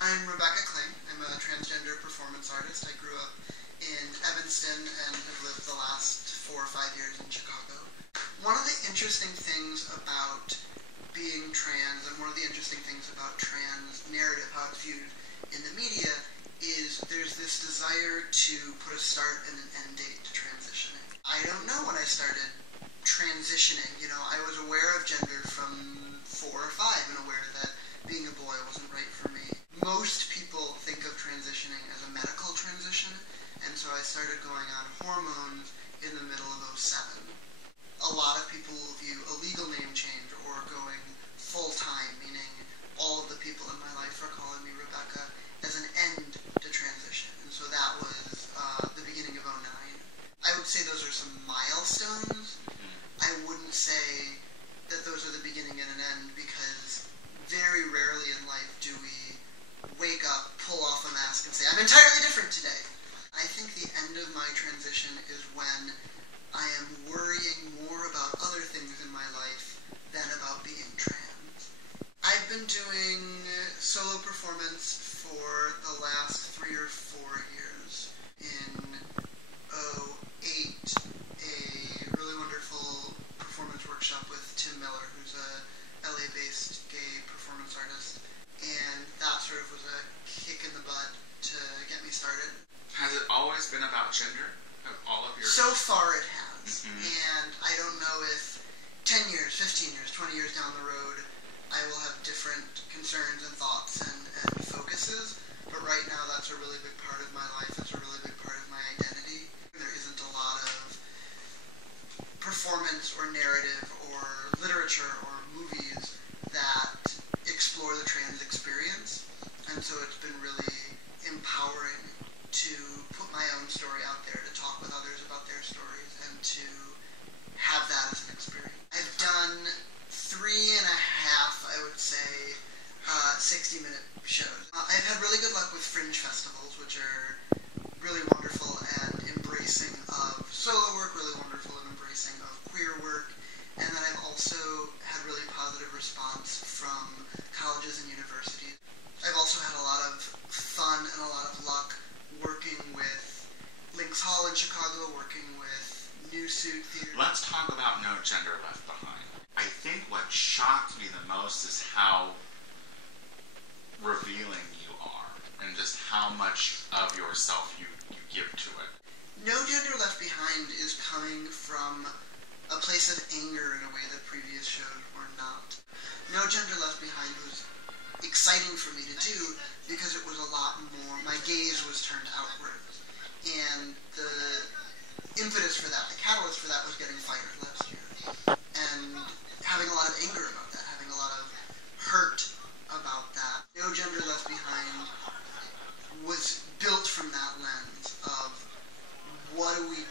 I'm Rebecca Kling. I'm a transgender performance artist. I grew up in Evanston and have lived the last 4 or 5 years in Chicago. One of the interesting things about being trans, and one of the interesting things about trans narrative, how it's viewed in the media, is there's this desire to put a start and an end date to transitioning. I don't know when I started transitioning. I was aware of gender from 4 or 5 and aware that being a boy wasn't right for me. Most people think of transitioning as a medical transition, and so I started going on hormones in the middle of '07. A lot of people will view a legal name change or going full-time, meaning all of the people in my life are calling me Rebecca, as an end to transition. And so that was the beginning of '09. I would say those are some milestones. I wouldn't say that those are the beginning and an end, because very rarely in life do we wake up, pull off a mask, and say, I'm entirely different today. I think the end of my transition is when I am worrying more about other things in my life than about being trans. I've been doing solo performance for the last 3 or 4 years. In '08, a really wonderful performance workshop with Tim Miller, who's a LA-based gay performance artist, and that sort of was a kick in the butt to get me started. Has it always been about gender? All of your... So far it has. And I don't know if 10 years, 15 years, 20 years down the road I will have different concerns and thoughts and focuses, but right now that's a really big part of my life. It's a really big part of my identity. There isn't a lot of performance or narrative or literature or movies that explore the trans experience, and so it's been really empowering to put my own story out there, to talk with others about their stories, and to have that as an experience. I've done 3.5, I would say, 60-minute shows. I've had really good luck with fringe festivals, which are really wonderful and embracing of solo work, really wonderful and embracing of queer work, and then I've also had really positive response from colleges and universities. I've also had a lot of fun and a lot of luck working with Lynx Hall in Chicago, working with New Suit Theater. Let's talk about No Gender Left Behind. I think what shocked me the most is how revealing you are, and just how much of yourself you give to it. No Gender Left Behind is coming from a place of anger in a way that previous shows were not. No Gender Left Behind was exciting for me to do because it was a lot more, my gaze was turned outward. And the impetus for that, the catalyst for that, was getting fired last year. And having a lot of anger about that, having a lot of hurt about that. No Gender Left Behind was built from that lens of what do we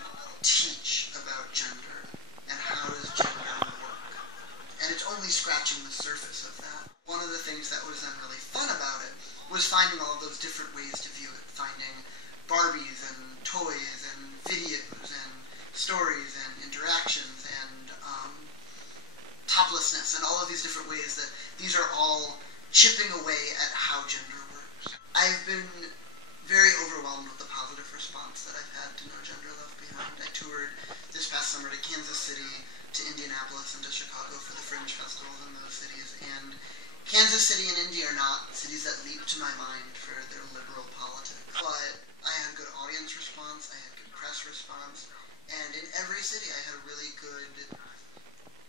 teach about gender and how does gender work. And it's only scratching the surface of that. One of the things that was then really fun about it was finding all of those different ways to view it, finding Barbies and toys and videos and stories and interactions and toplessness and all of these different ways that these are all chipping away at how gender works. I've been very overwhelmed with the positive response that I've had to No Gender Left Behind. I toured this past summer to Kansas City, to Indianapolis, and to Chicago for the fringe festivals in those cities, and Kansas City and Indy are not cities that leap to my mind for their liberal politics. But I had good audience response, I had good press response, and in every city I had really good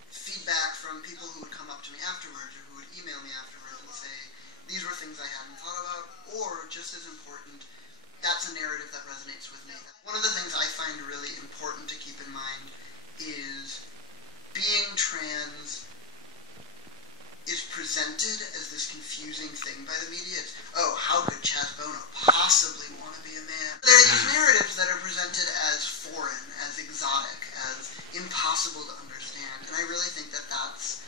feedback from people who would come up to me afterwards, or who would email me afterwards and say, these were things I hadn't thought about, or just as important, that's a narrative that resonates with me. One of the things I find really important to keep in mind is being trans is presented as this confusing thing by the media. It's, oh, how could Chaz Bono possibly want to be a man? There are these narratives that are presented as foreign, as exotic, as impossible to understand, and I really think that that's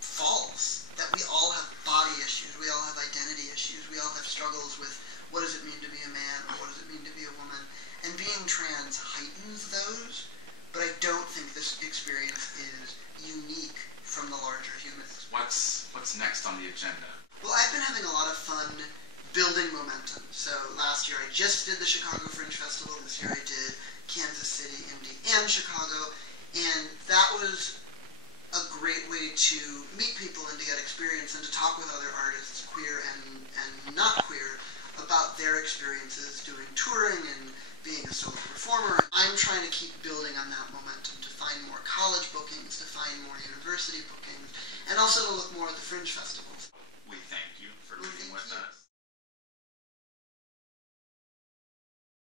false. That we all have body issues, we all have identity issues, we all have struggles with what does it mean to be a man, or what does it mean to be a woman, and being trans heightens those, but I don't think this experience is unique from the larger humans. What's next on the agenda? Well, I've been having a lot of fun building momentum. So last year I just did the Chicago Fringe Festival. This year I did Kansas City, Indy, and Chicago. And that was a great way to meet people and to get experience and to talk with other artists, queer and not queer, about their experiences doing touring and being a solo performer. I'm trying to keep building on that momentum to find more college bookings, to find more university bookings, and also to look more at the Fringe festivals. We thank you for being with us.